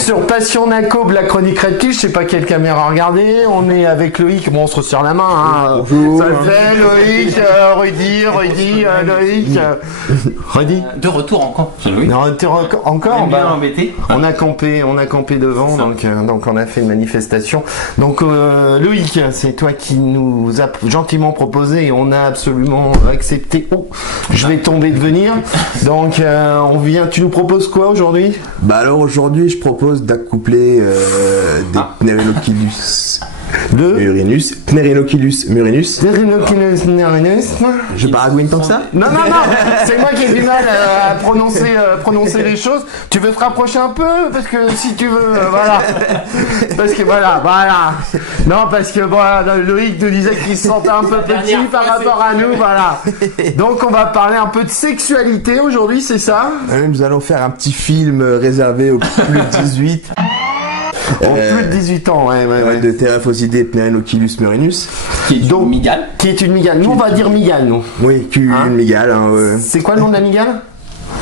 sur Passion Nacob, la chronique Redkill. Je sais pas quelle caméra regarder. On est avec Loïc. Bon, on se resserre la main. Hein. Bonjour. Ça le fait, Loïc. Rudy, Loïc. Rudy. De retour encore. Non, t'es encore. Bien embêté. On a campé devant, donc on a fait une manifestation. Donc Loïc, c'est toi qui nous a gentiment proposé et on a absolument accepté. Oh, je vais tomber de venir. Donc tu nous proposes quoi aujourd'hui? Bah alors aujourd'hui je propose d'accoupler des Pneumocilus murinus. Pneumocilus murinus. Je baragouine tant que ça? Non, c'est moi qui ai du mal à prononcer les choses. Tu veux te rapprocher un peu? Parce que si tu veux, voilà. Parce que voilà. Non, parce que voilà, Loïc nous disait qu'il se sentait un peu petit par rapport à nous, voilà. Donc on va parler un peu de sexualité aujourd'hui, c'est ça? Nous allons faire un petit film réservé aux plus de 18. Plus de 18 ans, ouais. De Theraphosidés Pneumocilus murinus. Qui est une mygale. Nous, on va dire mygale, nous. Oui, une mygale. C'est quoi le nom de la mygale?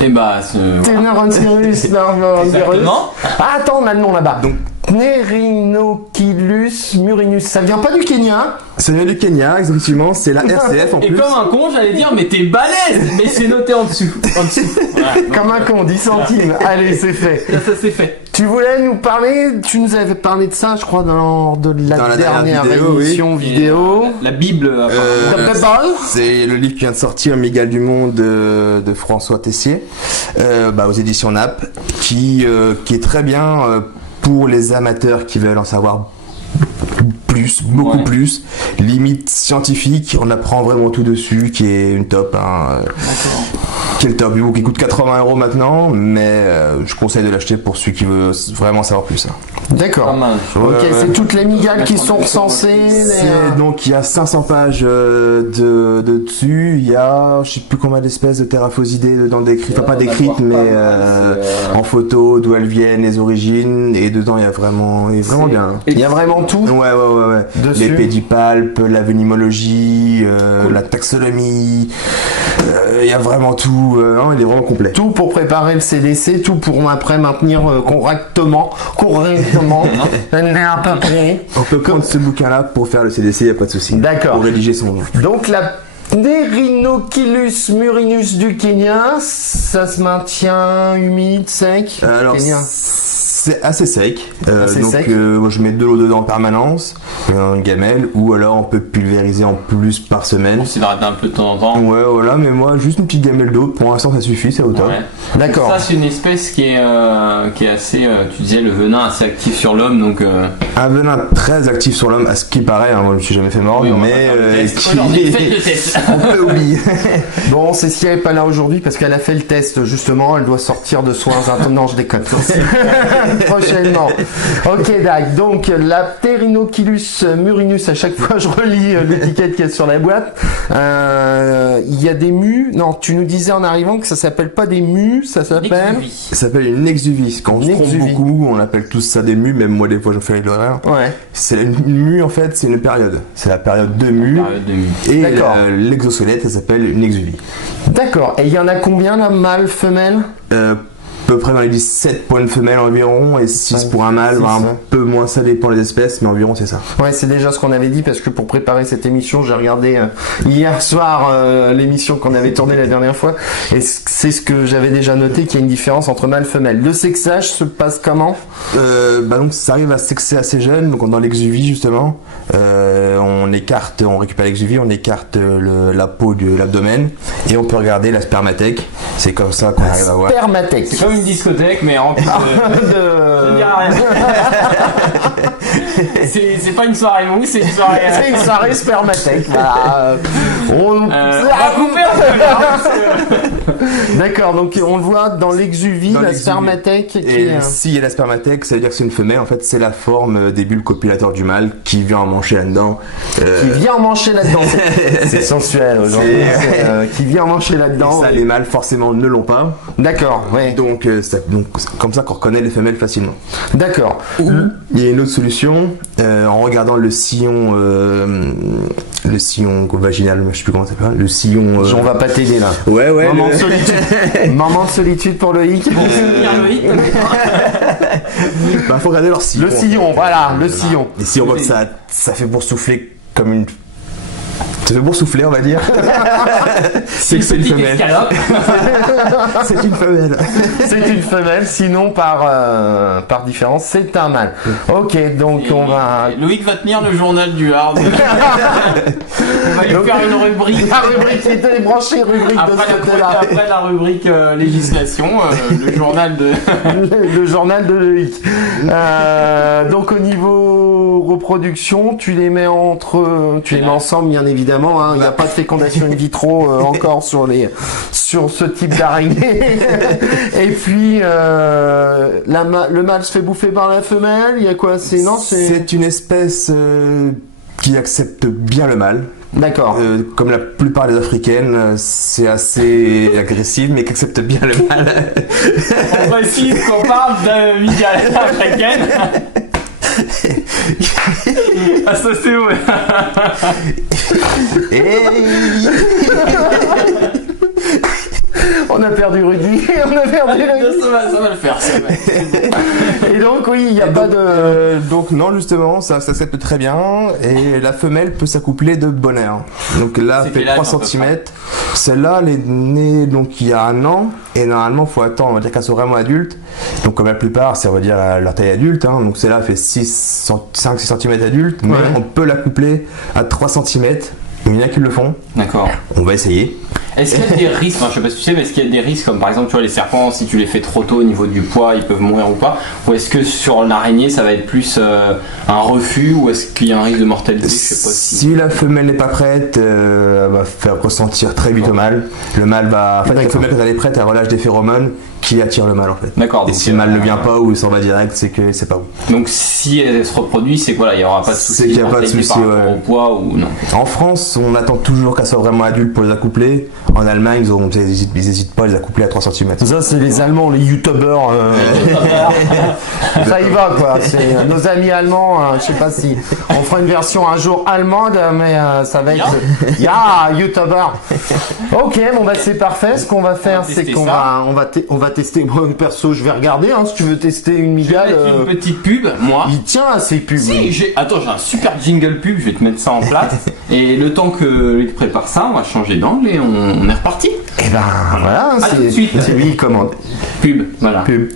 Et bah, Pneumocilus. Exactement. Ah, attends, on a le nom là-bas. Donc, Pneumocilus murinus. Ça vient pas du Kenya? Ça vient du Kenya, effectivement. C'est la RCF en plus. Et comme un con, j'allais dire, mais t'es balèze. Mais c'est noté en dessous. Voilà, comme un con, 10 centimes. Allez, c'est fait. Ça c'est fait. Tu voulais nous parler, tu nous avais parlé de ça, je crois, dans la dernière émission vidéo. La Bible. C'est le livre qui vient de sortir, Mygale du Monde, de François Tessier, aux éditions NAP, qui est très bien pour les amateurs qui veulent en savoir beaucoup plus, limite scientifique, on apprend vraiment tout dessus, qui est une top. Qui est le top, qui coûte 80 € maintenant, mais je conseille de l'acheter pour celui qui veut vraiment savoir plus. D'accord. Ok, c'est toutes les mygales qui sont recensées. Donc il y a 500 pages de dessus, il y a je sais plus combien d'espèces de Theraphosidés dedans décrites, enfin pas décrites mais en photo, d'où elles viennent, les origines, et dedans il y a vraiment bien. Il y a vraiment tout. Ouais. Les pédipalpes, la venimologie, la taxonomie, il y a vraiment tout. Il est vraiment complet. Tout pour préparer le CDC, tout pour après maintenir correctement. On peut prendre ce bouquin-là pour faire le CDC, il n'y a pas de souci. D'accord. Pour rédiger son nom. Donc la Pneumocilus murinus du Kenya, ça se maintient humide, sec? Alors, Kenya. C'est assez sec. Moi je mets de l'eau dedans en permanence, une gamelle, ou alors on peut pulvériser en plus par semaine. On s'y arrête un peu de temps en temps. Ouais, voilà, mais moi juste une petite gamelle d'eau, pour l'instant ça suffit, c'est au top. Ouais. D'accord. Ça c'est une espèce qui est assez, tu disais le venin assez actif sur l'homme, donc. Un venin très actif sur l'homme, à ce qui paraît, moi je me suis jamais fait mordre, mais on peut oublier. Bon, c'est si elle n'est pas là aujourd'hui parce qu'elle a fait le test justement, elle doit sortir de soins. Non, je déconne. Prochainement. Ok, Dag. Donc, la Pneumocilus murinus, à chaque fois je relis l'étiquette qu'il y a sur la boîte. Il y a des mus. Non, tu nous disais en arrivant que ça s'appelle pas des mus, ça s'appelle. Ça s'appelle une exuvie. Quand on se trompe beaucoup, on appelle tous ça des mus, même moi des fois je fais l'erreur. Ouais. C'est une mue en fait, c'est une période. C'est la période de mue. Et l'exosquelette, ça s'appelle une exuvie. D'accord. Et il y en a combien là, mâle, femelle? À peu près dans les 17 pour une femelle environ et 6 pour un mâle, un peu moins, ça dépend des espèces, mais environ c'est ça. Ouais, c'est déjà ce qu'on avait dit parce que pour préparer cette émission, j'ai regardé hier soir l'émission qu'on avait tournée la dernière fois et c'est ce que j'avais déjà noté, qu'il y a une différence entre mâle et femelle. Le sexage se passe comment? Donc ça arrive à sexer assez jeune, donc dans l'exuvie justement, on récupère l'exuvie, on écarte la peau de l'abdomen et on peut regarder la spermathèque. C'est comme ça qu'on arrive à voir. Spermathèque. C'est comme une discothèque, mais remplie de. Je ne dirai rien. C'est pas une soirée mousse, c'est une soirée. C'est une soirée spermathèque. Voilà. On va couper un peu là. D'accord, donc on le voit dans l'exuvie, la spermathèque. S'il y a la spermathèque, ça veut dire que c'est une femelle. En fait, c'est la forme des bulles copulatoires du mâle qui vient en manger là-dedans. Qui vient en manger là-dedans. C'est sensuel aujourd'hui. Qui vient en manger là-dedans. Et ça, les mâles forcément ne l'ont pas. D'accord, ouais. Donc, comme ça qu'on reconnaît les femelles facilement. D'accord. Il y a une autre solution, en regardant le sillon le sillon vaginal, je sais plus comment ça s'appelle, le sillon. On va pas t'aider là. Ouais. Moment de solitude. Moment de solitude pour le hic. Bah faut regarder leur sillon. Le sillon, voilà, le sillon. Et si on voit que ça fait boursoufler comme une. Ça fait boursoufler, on va dire. C'est que c'est une femelle. C'est une femelle. C'est une femelle, sinon par différence, c'est un mâle. Ok, donc on va. Loïc va tenir le journal du hard. On va lui faire une rubrique. La rubrique qui était branchée, rubrique de ce côté-là. Après la rubrique législation, le journal de. Le journal de Loïc. Donc au niveau reproduction, tu les mets ensemble, bien évidemment. Il n'y a pas de fécondation in vitro encore sur ce type d'araignée. Et puis le mâle se fait bouffer par la femelle. Il y a quoi? C'est une espèce qui accepte bien le mâle. D'accord. Comme la plupart des africaines, c'est assez agressif, mais qui accepte bien le mâle. On précise qu'on parle de migale africaine. Ah, ça c'est ouais. On a perdu Rudy, ça va le faire, ça va. Et donc oui, il n'y a pas de... Donc non, justement, ça s'accepte très bien, et la femelle peut s'accoupler de bonne heure. Donc là, elle fait 3 cm. Celle-là, elle est née donc il y a 1 an, et normalement, il faut attendre, on va dire qu'elle soit vraiment adulte. Donc comme la plupart, c'est on va dire leur taille adulte, donc celle-là fait 5-6 cm adulte, mais on peut l'accoupler à 3 cm. Il y en a qui le font. D'accord. On va essayer. Est-ce qu'il y a des risques, je sais pas si tu sais, mais est-ce qu'il y a des risques comme par exemple, tu vois, les serpents, si tu les fais trop tôt au niveau du poids, ils peuvent mourir ou pas? Ou est-ce que sur l'araignée, ça va être plus un refus, ou est-ce qu'il y a un risque de mortalité? Je sais pas si la femelle n'est pas prête, elle va faire ressentir très vite au mâle. Le mâle va. En fait, la femelle, quand elle est prête, elle relâche des phéromones qui attirent le mâle en fait. D'accord. Et si le mâle ne vient pas ou il s'en va direct, c'est que c'est pas où. Donc si elle se reproduit, c'est quoi là? Il n'y aura pas de souci. C'est qu'il n'y a pas de souci, au poids ou non? En France, on attend toujours qu'elle soit vraiment adulte pour les accoupler. En Allemagne, ils n'hésitent pas à les accoupler à 3 cm. Ça, c'est les Allemands, les youtubeurs. Ça y va, quoi. C'est nos amis allemands. Je sais pas si on fera une version un jour allemande, mais ça va être. Youtubeur. Ok, bon bah c'est parfait. Ce qu'on va faire, c'est qu'on va tester. Moi, perso, je vais regarder. Si tu veux tester une migale. Je vais mettre une petite pub, moi. Il tient à ces pubs. Si, j'ai un super jingle pub. Je vais te mettre ça en place. Et le temps que lui prépare ça, on va changer d'angle et on est reparti. Et ben voilà, c'est lui qui commande. Pub, voilà. Pub.